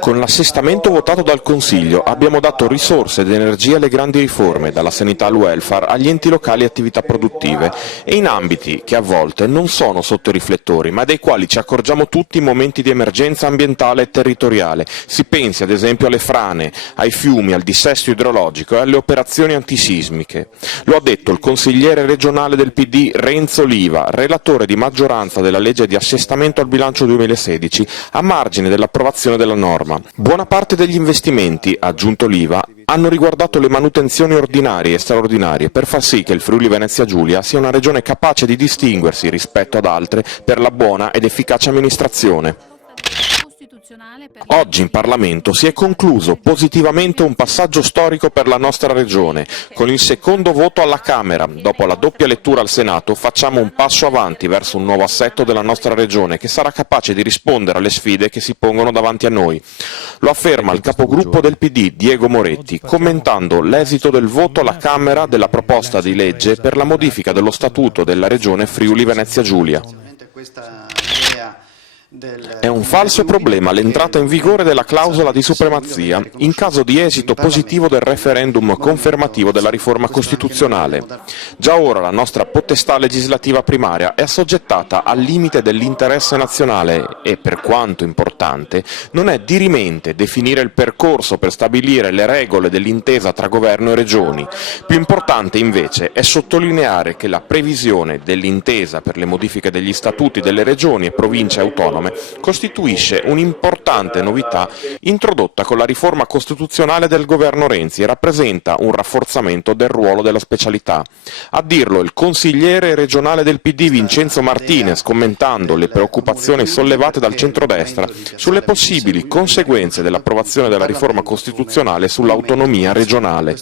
Con l'assestamento votato dal Consiglio abbiamo dato risorse ed energie alle grandi riforme, dalla sanità al welfare, agli enti locali e attività produttive, e in ambiti che a volte non sono sotto i riflettori, ma dei quali ci accorgiamo tutti in momenti di emergenza ambientale e territoriale. Si pensi ad esempio alle frane, ai fiumi, al dissesto idrologico e alle operazioni antisismiche. Lo ha detto il consigliere regionale del PD Renzo Liva, relatore di maggioranza della legge di assestamento al bilancio 2016, a margine dell'approvazione della norma. Buona parte degli investimenti, ha aggiunto Liva, hanno riguardato le manutenzioni ordinarie e straordinarie per far sì che il Friuli Venezia Giulia sia una regione capace di distinguersi rispetto ad altre per la buona ed efficace amministrazione. Oggi in Parlamento si è concluso positivamente un passaggio storico per la nostra regione. Con il secondo voto alla Camera, dopo la doppia lettura al Senato, facciamo un passo avanti verso un nuovo assetto della nostra regione che sarà capace di rispondere alle sfide che si pongono davanti a noi. Lo afferma il capogruppo del PD, Diego Moretti, commentando l'esito del voto alla Camera della proposta di legge per la modifica dello Statuto della regione Friuli Venezia Giulia. È un falso problema l'entrata in vigore della clausola di supremazia in caso di esito positivo del referendum confermativo della riforma costituzionale. Già ora la nostra potestà legislativa primaria è assoggettata al limite dell'interesse nazionale e, per quanto importante, non è dirimente definire il percorso per stabilire le regole dell'intesa tra governo e regioni. Più importante invece è sottolineare che la previsione dell'intesa per le modifiche degli statuti delle regioni e province autonome costituisce un'importante novità introdotta con la riforma costituzionale del governo Renzi e rappresenta un rafforzamento del ruolo della specialità. A dirlo il consigliere regionale del PD Vincenzo Martinez, commentando le preoccupazioni sollevate dal centrodestra sulle possibili conseguenze dell'approvazione della riforma costituzionale sull'autonomia regionale.